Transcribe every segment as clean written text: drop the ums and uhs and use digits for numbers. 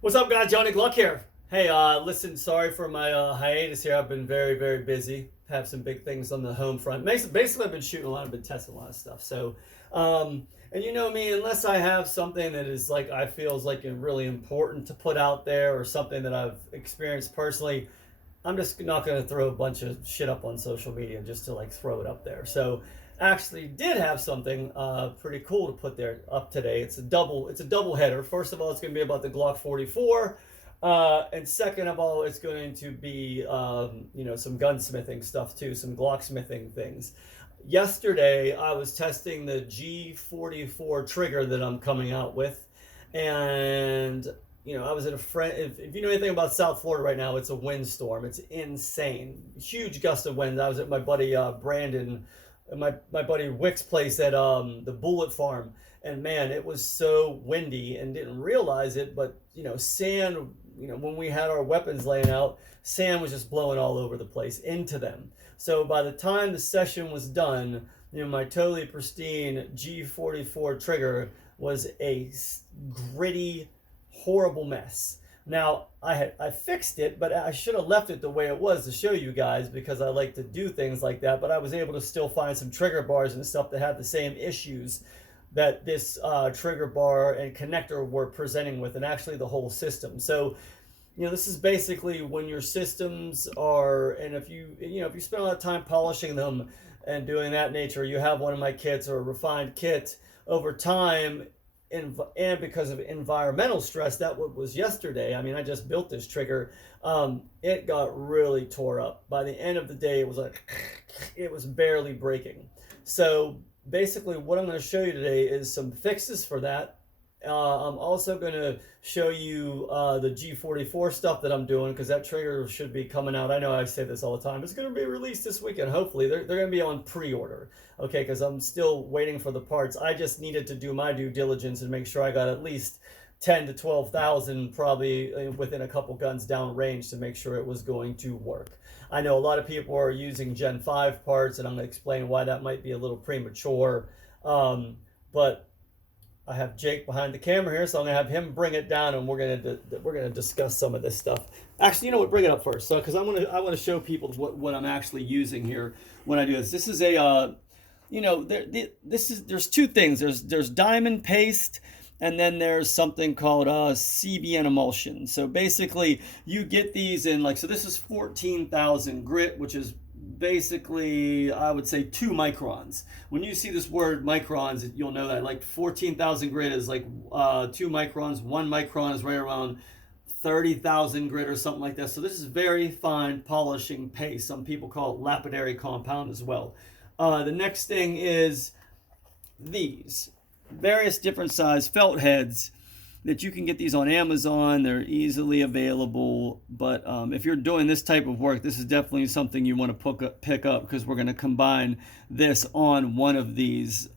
What's up, guys? Johnny Glock here. Hey, listen, sorry for my hiatus here. I've been very, very busy. Have some big things on the home front. Basically, I've been shooting a lot. I've been testing a lot of stuff. And you know me, unless I have something that is like I feels like really important to put out there or something that I've experienced personally, I'm just not going to throw a bunch of shit up on social media just to like throw it up there. So actually did have something pretty cool to put there up today. It's a double header. First of all, it's going to be about the Glock 44. And second of all, it's going to be some gunsmithing stuff too, some Glocksmithing things. Yesterday, I was testing the G44 trigger that I'm coming out with, and I was at a friend. If you know anything about South Florida right now, it's a windstorm. It's insane, huge gust of wind. I was at my buddy Brandon, my buddy Wick's place at the Bullet Farm, and man, it was so windy and didn't realize it. But sand. When we had our weapons laying out, sand was just blowing all over the place into them. So by the time the session was done, my totally pristine G44 trigger was a gritty, horrible mess. Now I fixed it, but I should have left it the way it was to show you guys because I like to do things like that. But I was able to still find some trigger bars and stuff that had the same issues that this trigger bar and connector were presenting with, and actually the whole system. So this is basically when your systems are, and if you spend a lot of time polishing them and doing that nature, you have one of my kits or a refined kit over time, and because of environmental stress, that what was yesterday. I mean, I just built this trigger. It got really tore up. By the end of the day, it was like it was barely breaking. So basically, what I'm going to show you today is some fixes for that. I'm also going to show you the G44 stuff that I'm doing because that trigger should be coming out. I know I say this all the time. It's going to be released this weekend. Hopefully, they're going to be on pre-order. Okay, because I'm still waiting for the parts. I just needed to do my due diligence and make sure I got at least 10 to 12,000 probably within a couple guns down range to make sure it was going to work. I know a lot of people are using Gen 5 parts, and I'm going to explain why that might be a little premature. But I have Jake behind the camera here, so I'm gonna have him bring it down, and we're gonna discuss some of this stuff. Actually, you know what? Bring it up first, so because I want to show people what I'm actually using here when I do this. This is there's two things. There's diamond paste, and then there's something called CBN emulsion. So basically, you get these in so this is 14,000 grit, which is basically, I would say 2 microns. When you see this word microns, you'll know that 14,000 grit is 2 microns. 1 micron is right around 30,000 grit or something like that. So this is very fine polishing paste. Some people call it lapidary compound as well. The next thing is these various different size felt heads that you can get these on Amazon. They're easily available, but if you're doing this type of work, this is definitely something you want to pick up because we're going to combine this on one of these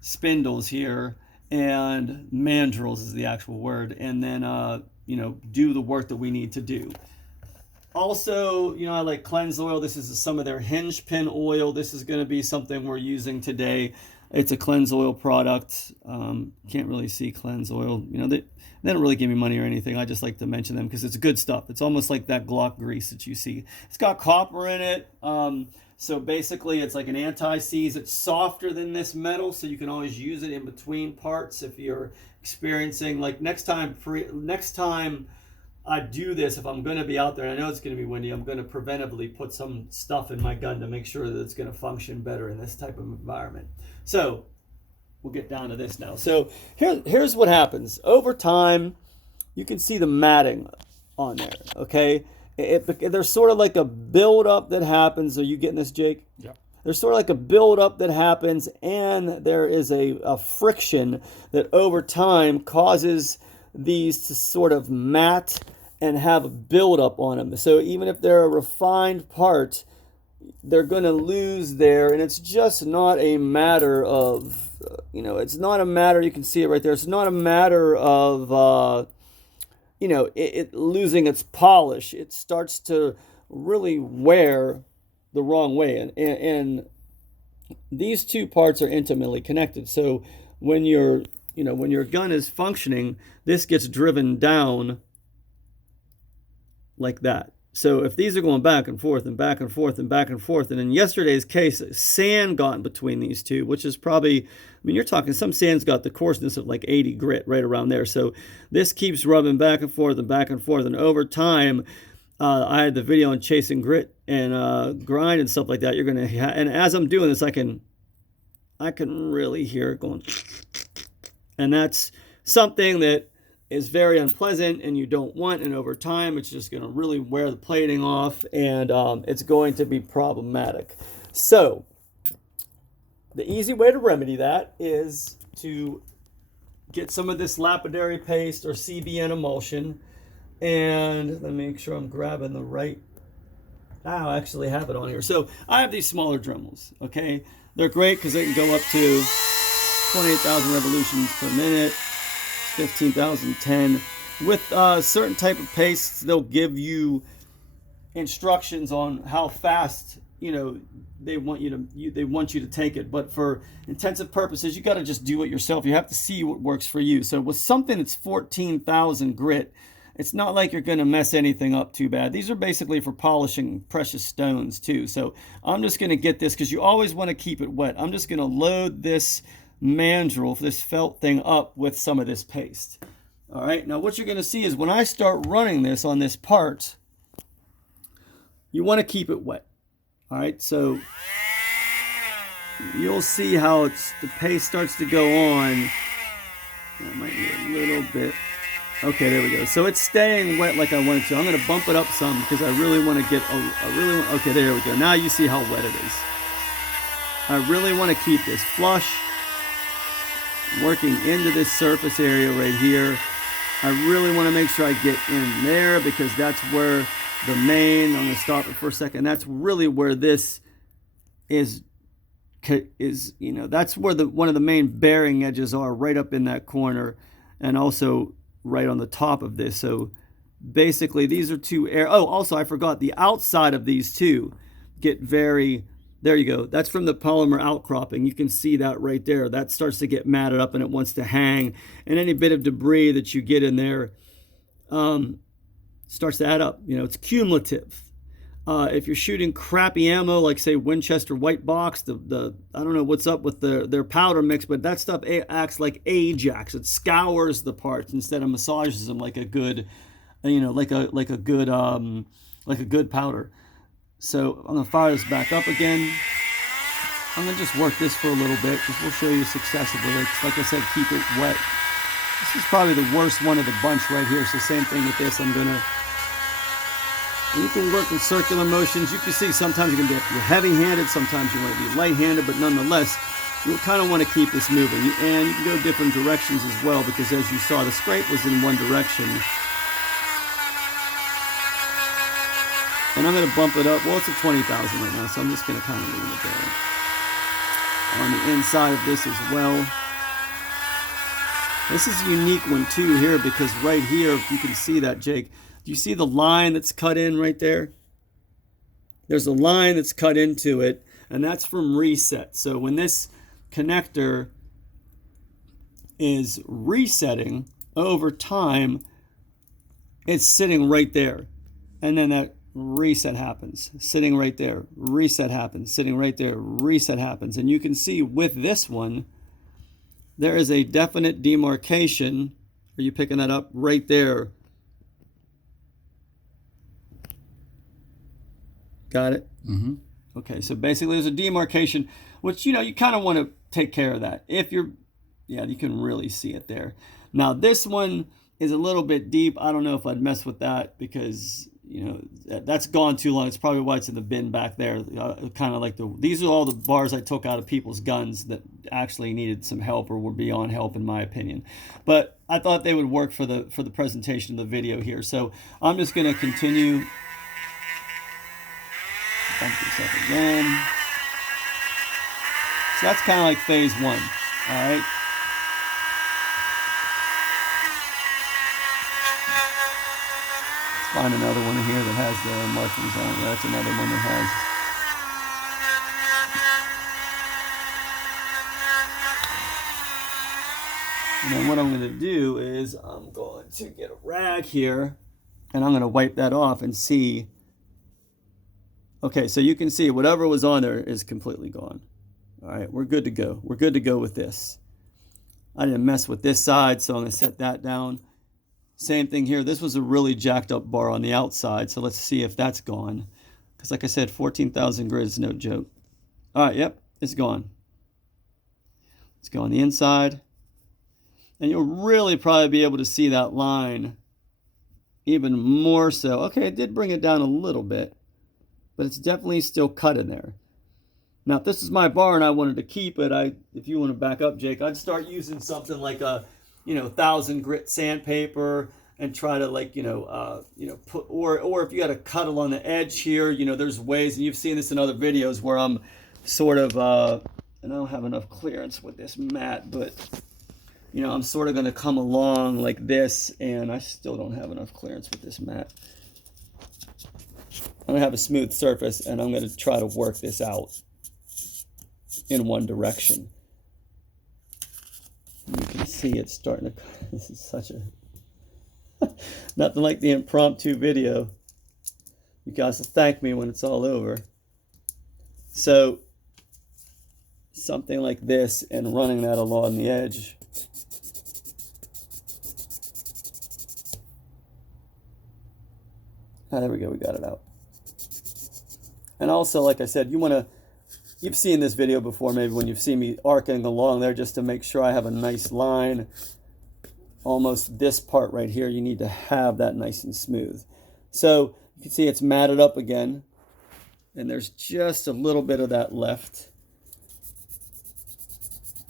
spindles here, and mandrels is the actual word, and then do the work that we need to do. Also, I like cleanse oil. This is some of their hinge pin oil. This is going to be something we're using today. It's a cleanse oil product. Can't really see cleanse oil. They don't really give me money or anything. I just like to mention them because it's good stuff. It's almost like that Glock grease that you see. It's got copper in it. So basically, it's like an anti-seize. It's softer than this metal, so you can always use it in between parts if you're experiencing next time I do this, if I'm going to be out there, and I know it's going to be windy, I'm going to preventively put some stuff in my gun to make sure that it's going to function better in this type of environment. So we'll get down to this now. So here's what happens. Over time, you can see the matting on there, okay? There's sort of like a buildup that happens. Are you getting this, Jake? Yeah. There's sort of like a buildup that happens, and there is a friction that over time causes these to sort of mat and have a buildup on them. So even if they're a refined part, they're going to lose there, and it's just not a matter of, it's not a matter, you can see it right there, it's not a matter of, it losing its polish. It starts to really wear the wrong way, and these two parts are intimately connected. So when you're you know, when your gun is functioning, this gets driven down like that. So if these are going back and forth and back and forth and back and forth, and in yesterday's case, sand got in between these two, which is probably, I mean, you're talking, some sand's got the coarseness of like 80 grit right around there. So this keeps rubbing back and forth and back and forth. And over time, I had the video on chasing grit and grind and stuff like that. You're going to, and as I'm doing this, I can really hear it going. And that's something that is very unpleasant and you don't want, and over time it's just going to really wear the plating off, and it's going to be problematic. So the easy way to remedy that is to get some of this lapidary paste or CBN emulsion, and let me make sure I'm grabbing the right, I actually have it on here. So I have these smaller Dremels, okay? They're great because they can go up to 28,000 revolutions per minute, 15,010. With certain type of pastes, they'll give you instructions on how fast, you know, they want you to take it. But for intensive purposes, you got to just do it yourself. You have to see what works for you. So with something that's 14,000 grit, it's not like you're going to mess anything up too bad. These are basically for polishing precious stones too. So I'm just going to get this, because you always want to keep it wet. I'm just going to load this mandrel, this felt thing, up with some of this paste. All right, now what you're going to see is when I start running this on this part, you want to keep it wet. All right, so you'll see how the paste starts to go on. That might be a little bit. Okay, there we go. So it's staying wet like I want it to. I'm going to bump it up some because I really want to get okay, there we go. Now you see how wet it is. I really want to keep this flush, working into this surface area right here. I really want to make sure I get in there because that's where the main, I'm going to stop it for a second. That's really where this is, you know, that's where one of the main bearing edges are, right up in that corner, and also right on the top of this. So basically these are two also I forgot, the outside of these two get very, there you go. That's from the polymer outcropping. You can see that right there. That starts to get matted up and it wants to hang. And any bit of debris that you get in there starts to add up. You know, it's cumulative. If you're shooting crappy ammo, like say Winchester white box, I don't know what's up with their powder mix, but that stuff acts like Ajax. It scours the parts instead of massages them like a good, you know, like a good powder. So I'm going to fire this back up again. I'm going to just work this for a little bit because we'll show you success of it. Like I said, keep it wet. This is probably the worst one of the bunch right here. So same thing with this. You can work in circular motions. You can see sometimes you're going to be heavy-handed, sometimes you want to be light-handed, but nonetheless, you'll kind of want to keep this moving. And you can go different directions as well, because as you saw, the scrape was in one direction. And I'm going to bump it up. Well, it's at 20,000 right now, so I'm just going to kind of leave it there. On the inside of this as well. This is a unique one too here, because right here, if you can see that, Jake, do you see the line that's cut in right there? There's a line that's cut into it, and that's from reset. So when this connector is resetting over time, it's sitting right there. And then that reset happens, sitting right there, reset happens, sitting right there, reset happens. And you can see with this one, there is a definite demarcation. Are you picking that up? Right there. Got it? Mm-hmm. Okay, so basically there's a demarcation, which, you know, you kind of want to take care of that. If you're, yeah, you can really see it there. Now this one is a little bit deep. I don't know if I'd mess with that because, you know, that's gone too long. It's probably why it's in the bin back there. Kind of like these are all the bars I took out of people's guns that actually needed some help or were beyond help, in my opinion. But I thought they would work for the presentation of the video here. So I'm just going to continue. Bump this up again. So that's kind of like phase one. All right. Find another one here that has the markings on it. That's another one that has. And then what I'm going to do is I'm going to get a rag here and I'm going to wipe that off and see. Okay, so you can see whatever was on there is completely gone. All right, we're good to go. We're good to go with this. I didn't mess with this side, so I'm going to set that down. Same thing here. This was a really jacked up bar on the outside, so let's see if that's gone. Because like I said, 14,000 grit is no joke. All right, yep, it's gone. Let's go on the inside. And you'll really probably be able to see that line even more so. Okay, it did bring it down a little bit, but it's definitely still cut in there. Now, if this is my bar and I wanted to keep it, if you want to back up, Jake, I'd start using something like a, 1,000 grit sandpaper and try to put, or if you had a cut along the edge here, there's ways, and you've seen this in other videos where I'm sort of, and I don't have enough clearance with this mat, but I'm sort of going to come along like this, and I still don't have enough clearance with this mat. I'm going to have a smooth surface, and I'm going to try to work this out in one direction. You can see it's starting to, this is such a, nothing like the impromptu video. You guys will thank me when it's all over. So, something like this and running that along the edge. Ah, there we go, we got it out. And also, like I said, you've seen this video before, maybe when you've seen me arcing along there just to make sure I have a nice line. Almost this part right here, you need to have that nice and smooth. So you can see it's matted up again, and there's just a little bit of that left.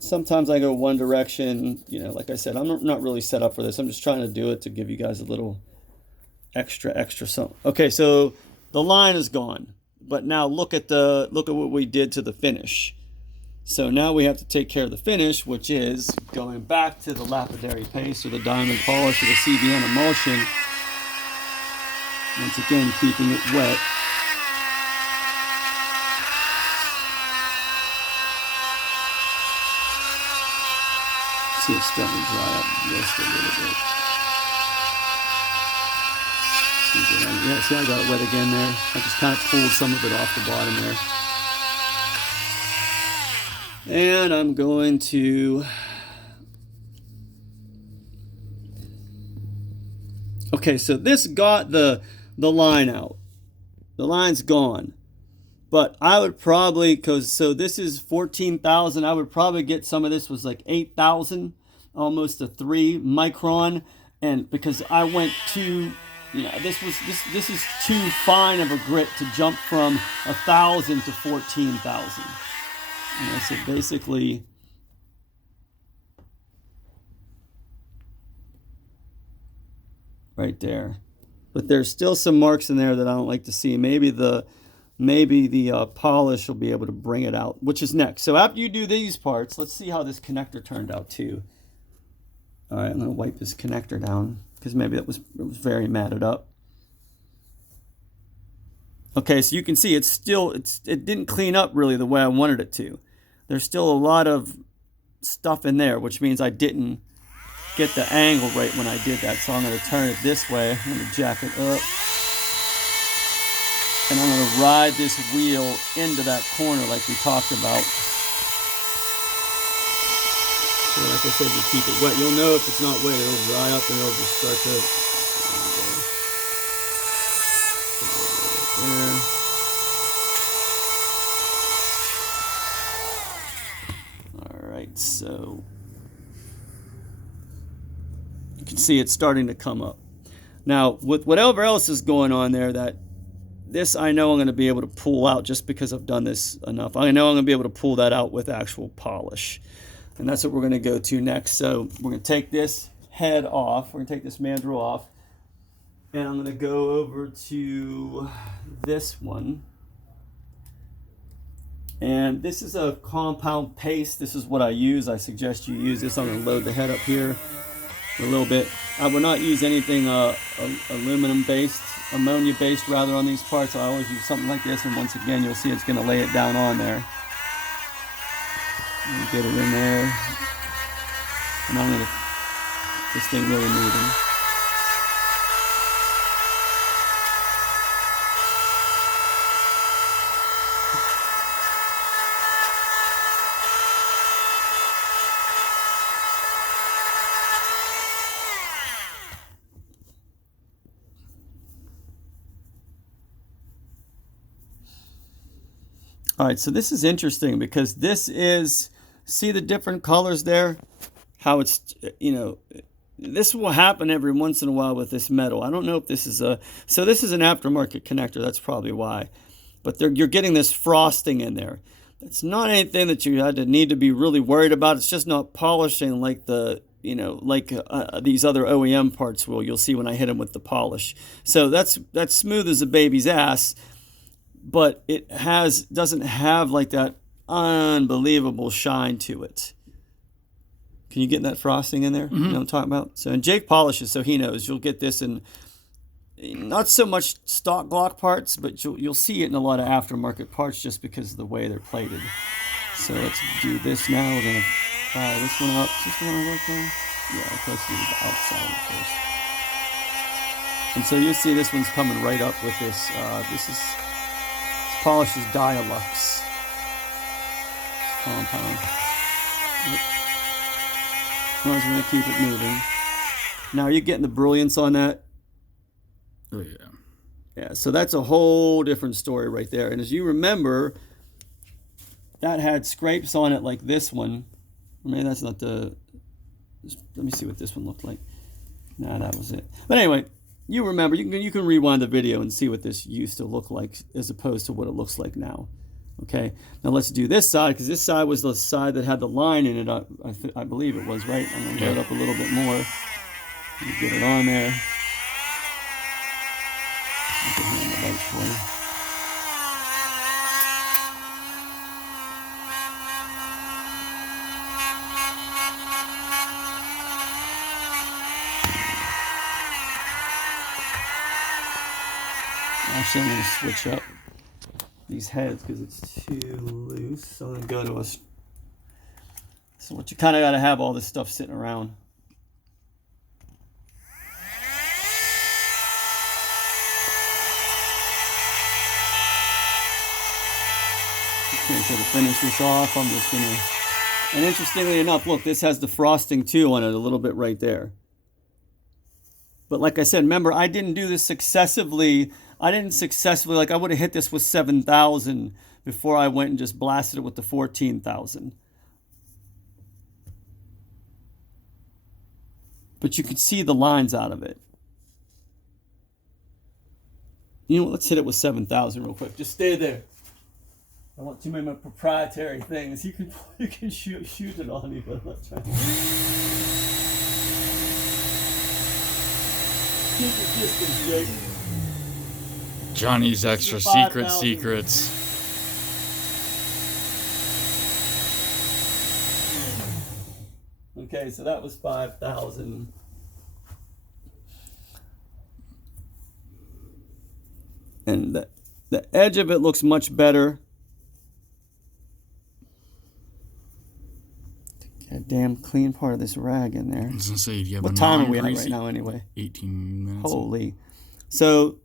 Sometimes I go one direction, like I said, I'm not really set up for this. I'm just trying to do it to give you guys a little extra something. Okay, so the line is gone, but now look at what we did to the finish. So now we have to take care of the finish, which is going back to the lapidary paste or the diamond polish or the CBN emulsion. Once again, keeping it wet. See, it's starting to dry up just a little bit. Yeah, see, I got it wet again there. I just kind of pulled some of it off the bottom there. And I'm going to... Okay, so this got the line out. The line's gone. But I would probably, so this is 14,000. I would probably get some of this was like 8,000, almost a 3 micron. And because I went too... this is too fine of a grit to jump from 1,000 to 14,000. So basically, right there. But there's still some marks in there that I don't like to see. Maybe the polish will be able to bring it out, which is next. So after you do these parts, let's see how this connector turned out too. All right, I'm going to wipe this connector down, because maybe it was very matted up. Okay, so you can see it didn't clean up really the way I wanted it to. There's still a lot of stuff in there, which means I didn't get the angle right when I did that. So I'm going to turn it this way. I'm going to jack it up. And I'm going to ride this wheel into that corner like we talked about. So like I said, you keep it wet. You'll know if it's not wet, it'll dry up and it'll just start to... There. Alright, so... You can see it's starting to come up. Now, with whatever else is going on there, this I know I'm going to be able to pull out just because I've done this enough. I know I'm going to be able to pull that out with actual polish. And that's what we're going to go to next. So we're going to take this head off. We're going to take this mandrel off. And I'm going to go over to this one. And this is a compound paste. This is what I use. I suggest you use this. I'm going to load the head up here a little bit. I would not use anything aluminum-based, ammonia-based rather on these parts. I always use something like this. And once again, you'll see it's going to lay it down on there. Get it in there. And I'm going to this thing really moving. All right, so this is interesting because this is, see the different colors there? How it's, you know, this will happen every once in a while with this metal. I don't know if this is a, so this is an aftermarket connector, that's probably why. But you're getting this frosting in there. It's not anything that you had to need to be really worried about. It's just not polishing like the, you know, like these other OEM parts will. You'll see when I hit them with the polish. So that's smooth as a baby's ass. But it doesn't have like that unbelievable shine to it. Can you get that frosting in there? Mm-hmm. You know what I'm talking about? So, and Jake polishes, so he knows. You'll get this in not so much stock Glock parts, but you'll see it in a lot of aftermarket parts just because of the way they're plated. So let's do this now. We're gonna fire this one up. Is this gonna work now? Yeah, let's do the outside first. And so you'll see this one's coming right up with this. This polish is Dialux compound. I'm just going to keep it moving. Now, are you getting the brilliance on that? Oh, yeah. Yeah, so that's a whole different story right there. And as you remember, that had scrapes on it like this one. Maybe that's not the... Let me see what this one looked like. Nah, that was it. But anyway... You remember, you can rewind the video and see what this used to look like as opposed to what it looks like now. Okay, now let's do this side because this side was the side that had the line in it. I believe it was, right? I'm going to load up a little bit more. Get it on there. Get it on the light for you. Actually, I'm going to switch up these heads because it's too loose. So I'm going to go to a... So what you kind of got to have all this stuff sitting around. Okay, so to finish this off, I'm just going to... And interestingly enough, look, this has the frosting too on it a little bit right there. But like I said, remember, I didn't do this successively. I didn't successfully, like I would have hit this with 7,000 before I went and just blasted it with the 14,000. But you could see the lines out of it. You know what, let's hit it with 7,000 real quick. Just stay there. I want too many of my proprietary things. You can shoot it on me, but I'm not trying to. Keep your distance, Jake. Johnny's extra secret secrets. Okay, so that was 5,000. And the edge of it looks much better. A damn clean part of this rag in there. I was gonna say, do you have what time are we at right now anyway? 18 minutes. Holy. So,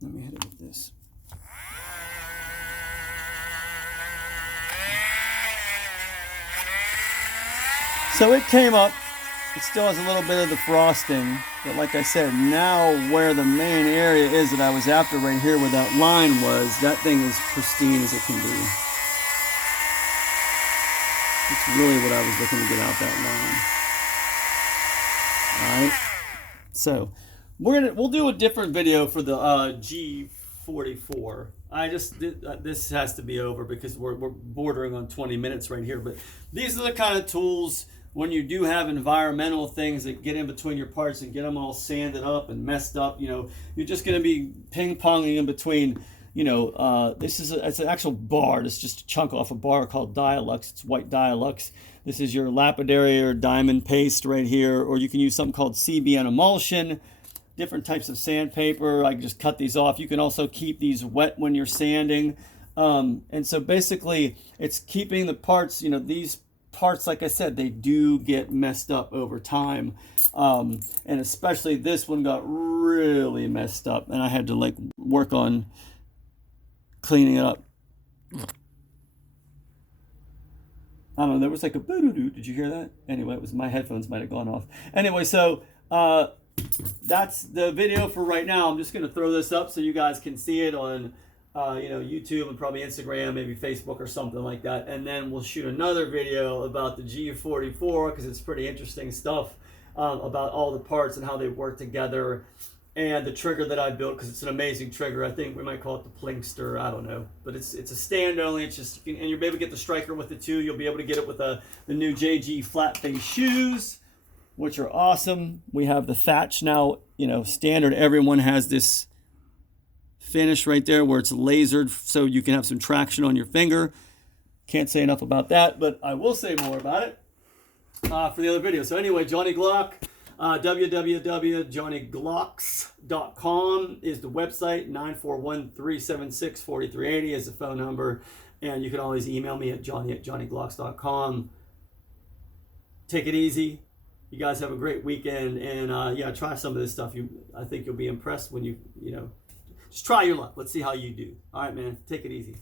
let me hit it with this. So it came up. It still has a little bit of the frosting. But like I said, now where the main area is that I was after right here where that line was, that thing is pristine as it can be. That's really what I was looking to get out that line. All right. So we'll do a different video for the G44. This has to be over because we're bordering on 20 minutes right here. But these are the kind of tools when you do have environmental things that get in between your parts and get them all sanded up and messed up. You know, you're just going to be ping-ponging in between. You know, it's an actual bar. It's just a chunk off a bar called Dialux. It's white Dialux. This is your lapidary or diamond paste right here, or you can use something called CBN emulsion. Different types of sandpaper. I can just cut these off. You can also keep these wet when you're sanding. And so basically, it's keeping the parts. You know, these parts, like I said, they do get messed up over time. And especially this one got really messed up, and I had to like work on cleaning it up. I don't know, there was like a boo-doo-doo. Did you hear that? Anyway, it was my headphones might have gone off. Anyway, so that's the video for right now. I'm just going to throw this up so you guys can see it on YouTube and probably Instagram, maybe Facebook or something like that. And then we'll shoot another video about the G44 because it's pretty interesting stuff about all the parts and how they work together. And the trigger that I built, because it's an amazing trigger. I think we might call it the Plinkster. I don't know, but it's a stand only. It's just, and you'll be able to get the striker with it too. You'll be able to get it with the new JG flat face shoes, which are awesome. We have the thatch now. Standard. Everyone has this finish right there where it's lasered, so you can have some traction on your finger. Can't say enough about that, but I will say more about it for the other video. So anyway, Johnny Glock. www.johnnyglocks.com is the website. 941-376-4380 is the phone number. And you can always email me at johnny@johnnyglocks.com. Take it easy. You guys have a great weekend. And yeah, try some of this stuff. I think you'll be impressed when you just try your luck. Let's see how you do. All right, man. Take it easy.